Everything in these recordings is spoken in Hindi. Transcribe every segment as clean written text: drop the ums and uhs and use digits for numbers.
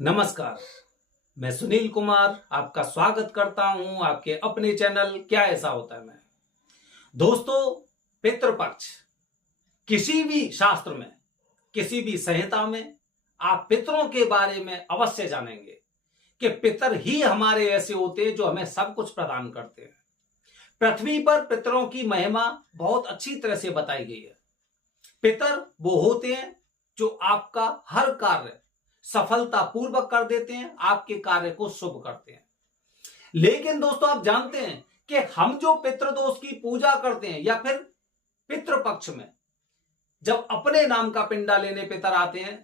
नमस्कार। मैं सुनील कुमार आपका स्वागत करता हूं आपके अपने चैनल क्या ऐसा होता है में। दोस्तों, पितृपक्ष किसी भी शास्त्र में, किसी भी संहिता में आप पितरों के बारे में अवश्य जानेंगे कि पितर ही हमारे ऐसे होते हैं जो हमें सब कुछ प्रदान करते हैं। पृथ्वी पर पितरों की महिमा बहुत अच्छी तरह से बताई गई है। पितर वो होते हैं जो आपका हर कार्य सफलता पूर्वक कर देते हैं, आपके कार्य को शुभ करते हैं। लेकिन दोस्तों, आप जानते हैं कि हम जो पितृदोष की पूजा करते हैं या फिर पितृपक्ष में जब अपने नाम का पिंडा लेने पितर आते हैं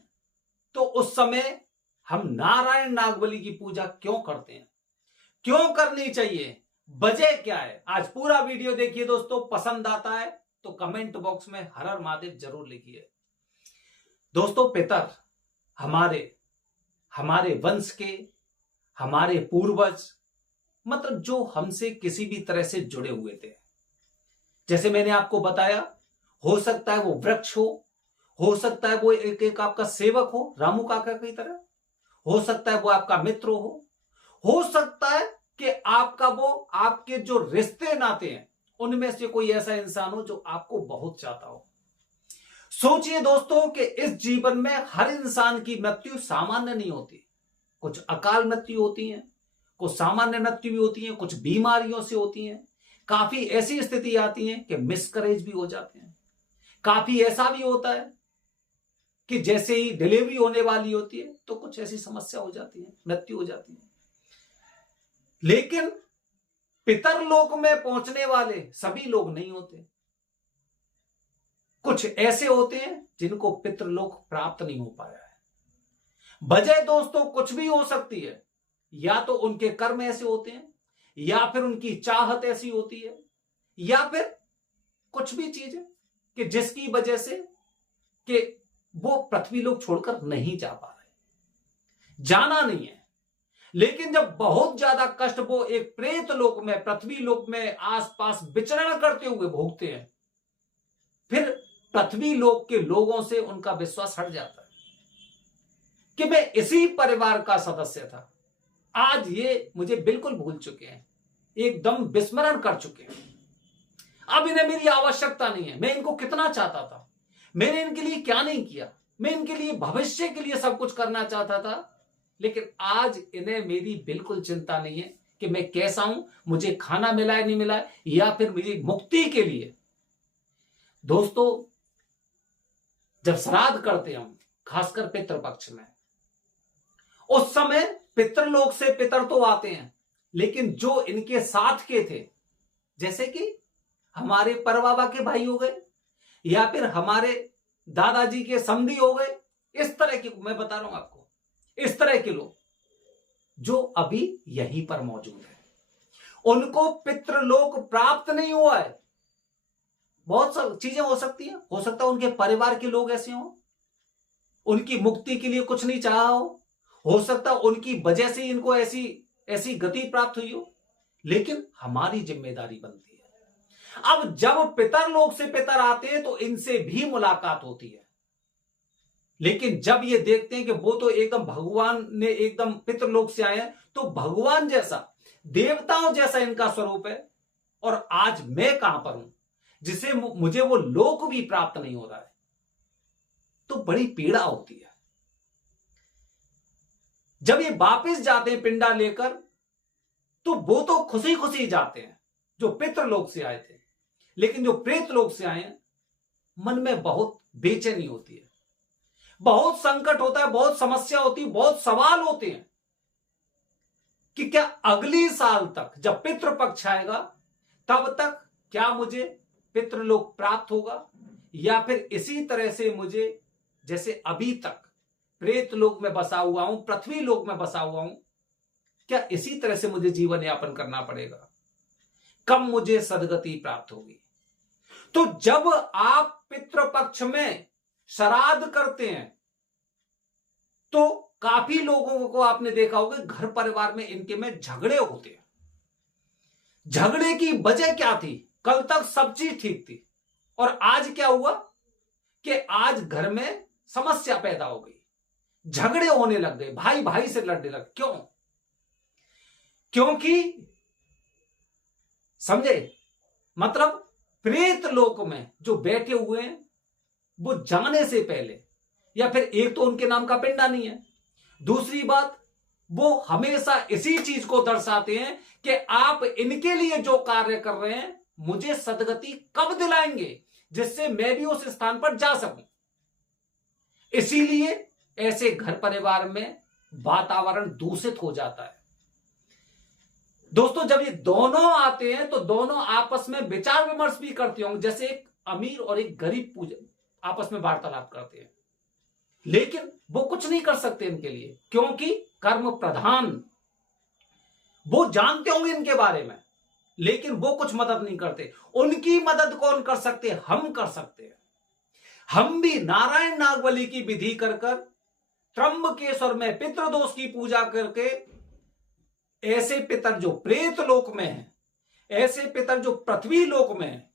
तो उस समय हम नारायण नागबली की पूजा क्यों करते हैं, क्यों करनी चाहिए, वजह क्या है? आज पूरा वीडियो देखिए दोस्तों। पसंद आता है तो कमेंट बॉक्स में हर हर महादेव जरूर लिखिए। दोस्तों, पितर हमारे वंश के, हमारे पूर्वज, मतलब जो हमसे किसी भी तरह से जुड़े हुए थे। जैसे मैंने आपको बताया, हो सकता है वो वृक्ष हो सकता है वो एक आपका सेवक हो, रामू काका की तरह, हो सकता है वो आपका मित्र हो सकता है कि आपका वो आपके जो रिश्ते नाते हैं उनमें से कोई ऐसा इंसान हो जो आपको बहुत चाहता हो। सोचिए दोस्तों कि इस जीवन में हर इंसान की मृत्यु सामान्य नहीं होती। कुछ अकाल मृत्यु होती है, कुछ सामान्य मृत्यु भी होती है, कुछ बीमारियों से होती है, काफी ऐसी स्थिति आती है कि मिसकरेज भी हो जाते हैं। काफी ऐसा भी होता है कि जैसे ही डिलीवरी होने वाली होती है तो कुछ ऐसी समस्या हो जाती है, मृत्यु हो जाती है। लेकिन पितरलोक में पहुंचने वाले सभी लोग नहीं होते। कुछ ऐसे होते हैं जिनको पितृलोक प्राप्त नहीं हो पाया है। वजह दोस्तों कुछ भी हो सकती है। या तो उनके कर्म ऐसे होते हैं, या फिर उनकी चाहत ऐसी होती है, या फिर कुछ भी चीज है कि जिसकी वजह से कि वो पृथ्वी लोक छोड़कर नहीं जा पा रहे, जाना नहीं है। लेकिन जब बहुत ज्यादा कष्ट वो एक प्रेत लोक में, पृथ्वी लोक में आसपास विचरण करते हुए भोगते हैं, फिर पृथ्वी लोक के लोगों से उनका विश्वास हट जाता है कि मैं इसी परिवार का सदस्य था। आज ये मुझे बिल्कुल भूल चुके हैं, एकदम विस्मरण कर चुके हैं। अब इन्हें मेरी आवश्यकता नहीं है। मैं इनको कितना चाहता था, मैंने इनके लिए क्या नहीं किया, मैं इनके लिए भविष्य के लिए सब कुछ करना चाहता था। लेकिन आज इन्हें मेरी बिल्कुल चिंता नहीं है कि मैं कैसा हूं, मुझे खाना मिला है नहीं मिला है, या फिर मेरी मुक्ति के लिए। दोस्तों, जब श्राद्ध करते हैं हम, खासकर पितृपक्ष में, उस समय पितृलोक से पितर तो आते हैं, लेकिन जो इनके साथ के थे, जैसे कि हमारे परबाबा के भाई हो गए, या फिर हमारे दादाजी के समधी हो गए, इस तरह के, मैं बता रहा हूं आपको, इस तरह के लोग जो अभी यहीं पर मौजूद है, उनको पितृलोक प्राप्त नहीं हुआ है। बहुत सारी चीजें हो सकती हैं। हो सकता है उनके परिवार के लोग ऐसे हों, उनकी मुक्ति के लिए कुछ नहीं चाहा हो सकता है उनकी वजह से इनको ऐसी गति प्राप्त हुई हो। लेकिन हमारी जिम्मेदारी बनती है, अब जब पितर लोग से पितर आते हैं तो इनसे भी मुलाकात होती है। लेकिन जब ये देखते हैं कि वो तो एकदम भगवान ने एकदम पितृलोक से आए हैं, तो भगवान जैसा, देवताओं जैसा इनका स्वरूप है, और आज मैं कहां पर हूं जिसे मुझे वो लोक भी प्राप्त नहीं हो रहा है, तो बड़ी पीड़ा होती है। जब ये वापस जाते हैं पिंडा लेकर, तो वो तो खुशी खुशी जाते हैं जो पितृलोक से आए थे। लेकिन जो प्रेत लोक से आए हैं, मन में बहुत बेचैनी होती है, बहुत संकट होता है, बहुत समस्या होती है, बहुत सवाल होते हैं कि क्या अगली साल तक जब पितृपक्ष आएगा तब तक क्या मुझे पितृलोक प्राप्त होगा, या फिर इसी तरह से मुझे जैसे अभी तक प्रेत लोक में बसा हुआ हूं, पृथ्वी लोक में बसा हुआ हूं, क्या इसी तरह से मुझे जीवन यापन करना पड़ेगा? कब मुझे सदगति प्राप्त होगी? तो जब आप पितृपक्ष में श्राद्ध करते हैं तो काफी लोगों को आपने देखा होगा घर परिवार में इनके में झगड़े होते हैं। झगड़े की वजह क्या थी? कल तक सब चीज ठीक थी, और आज क्या हुआ कि आज घर में समस्या पैदा हो गई। झगड़े होने लग गए, भाई भाई से लड़ने लगे। क्यों? क्योंकि समझे, मतलब प्रेत लोक में जो बैठे हुए हैं वो जाने से पहले, या फिर एक तो उनके नाम का पिंडा नहीं है, दूसरी बात वो हमेशा इसी चीज को दर्शाते हैं कि आप इनके लिए जो कार्य कर रहे हैं मुझे सदगति कब दिलाएंगे जिससे मैं भी उस स्थान पर जा सकूं। इसीलिए ऐसे घर परिवार में वातावरण दूषित हो जाता है। दोस्तों जब ये दोनों आते हैं तो दोनों आपस में विचार विमर्श भी करते होंगे, जैसे एक अमीर और एक गरीब पूजा आपस में वार्तालाप करते हैं, लेकिन वो कुछ नहीं कर सकते इनके लिए, क्योंकि कर्म प्रधान। वो जानते होंगे इनके बारे में, लेकिन वो कुछ मदद नहीं करते। उनकी मदद कौन कर सकते? हम कर सकते हैं। हम भी नारायण नागबली की विधि कर कर, त्र्यंबकेश्वर में पितृदोष की पूजा करके, ऐसे पितर जो प्रेत लोक में हैं, ऐसे पितर जो पृथ्वी लोक में हैं,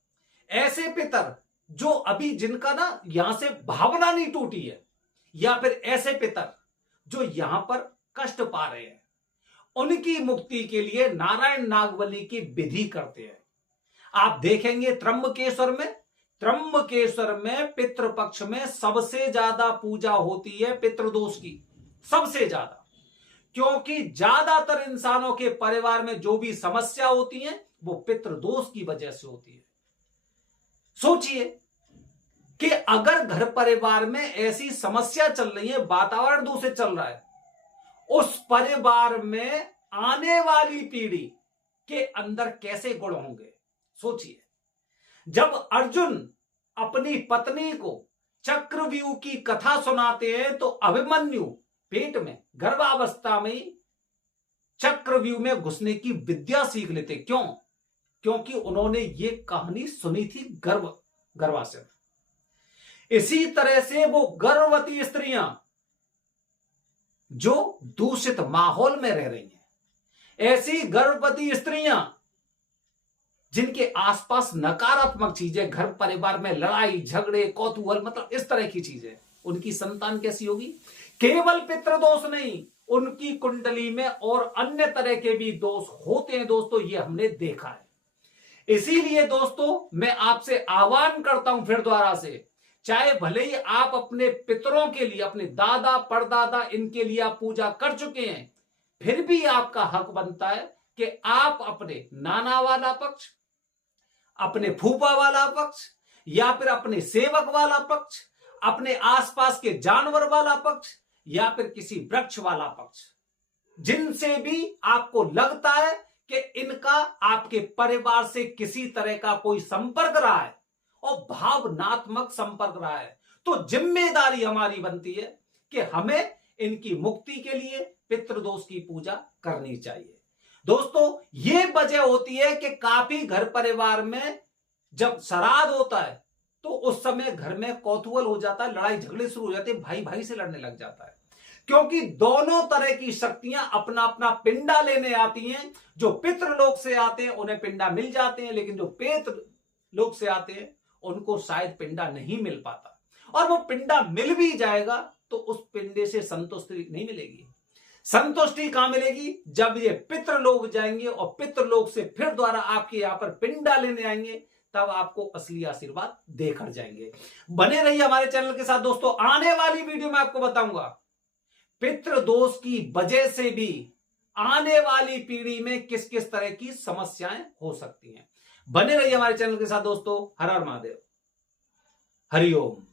ऐसे पितर जो अभी जिनका ना यहां से भावना नहीं टूटी है, या फिर ऐसे पितर जो यहां पर कष्ट पा रहे हैं, उनकी मुक्ति के लिए नारायण नागबली की विधि करते हैं। आप देखेंगे त्र्यंबकेश्वर में पितृपक्ष में सबसे ज्यादा पूजा होती है पितृदोष की, सबसे ज्यादा, क्योंकि ज्यादातर इंसानों के परिवार में जो भी समस्या होती है वो पितृदोष की वजह से होती है। सोचिए कि अगर घर परिवार में ऐसी समस्या चल रही है, वातावरण दूषित चल रहा है, उस परिवार में आने वाली पीढ़ी के अंदर कैसे गुण होंगे। सोचिए, जब अर्जुन अपनी पत्नी को चक्रव्यूह की कथा सुनाते हैं तो अभिमन्यु पेट में गर्भावस्था में चक्रव्यूह में घुसने की विद्या सीख लेते। क्यों? क्योंकि उन्होंने ये कहानी सुनी थी गर्भाशय में। इसी तरह से वो गर्भवती स्त्रियां जो दूषित माहौल में रह रही हैं, ऐसी गर्भवती स्त्रियां जिनके आसपास नकारात्मक चीजें, घर परिवार में लड़ाई झगड़े कौतूहल, मतलब इस तरह की चीजें, उनकी संतान कैसी होगी? केवल पितृदोष नहीं, उनकी कुंडली में और अन्य तरह के भी दोष होते हैं दोस्तों, ये हमने देखा है। इसीलिए दोस्तों मैं आपसे आह्वान करता हूं फिर दोबारा से, चाहे भले ही आप अपने पितरों के लिए, अपने दादा परदादा, इनके लिए आप पूजा कर चुके हैं, फिर भी आपका हक बनता है कि आप अपने नाना वाला पक्ष, अपने फूफा वाला पक्ष, या फिर अपने सेवक वाला पक्ष, अपने आसपास के जानवर वाला पक्ष, या फिर किसी वृक्ष वाला पक्ष, जिनसे भी आपको लगता है कि इनका आपके परिवार से किसी तरह का कोई संपर्क रहा है और भावनात्मक संपर्क रहा है, तो जिम्मेदारी हमारी बनती है कि हमें इनकी मुक्ति के लिए पितृदोष की पूजा करनी चाहिए। दोस्तों ये वजह होती है कि काफी घर परिवार में जब श्राद्ध होता है तो उस समय घर में कौतूहल हो जाता है, लड़ाई झगड़े शुरू हो जाते हैं, भाई भाई से लड़ने लग जाता है, क्योंकि दोनों तरह की शक्तियां अपना अपना पिंडा लेने आती हैं। जो पितृलोक से आते हैं उन्हें पिंडा मिल जाते हैं, लेकिन जो प्रेत लोक से आते हैं उनको शायद पिंडा नहीं मिल पाता, और वो पिंडा मिल भी जाएगा तो उस पिंडे से संतुष्टि नहीं मिलेगी। संतुष्टि कहां मिलेगी? जब ये पितृलोक जाएंगे और पितृलोक से फिर द्वारा आपके यहां पर पिंडा लेने आएंगे, तब आपको असली आशीर्वाद देकर जाएंगे। बने रहिए हमारे चैनल के साथ दोस्तों, आने वाली वीडियो में आपको बताऊंगा पितृदोष की वजह से भी आने वाली पीढ़ी में किस किस तरह की समस्याएं हो सकती हैं। बने रहिए हमारे चैनल के साथ दोस्तों। हर हर महादेव, हरिओम।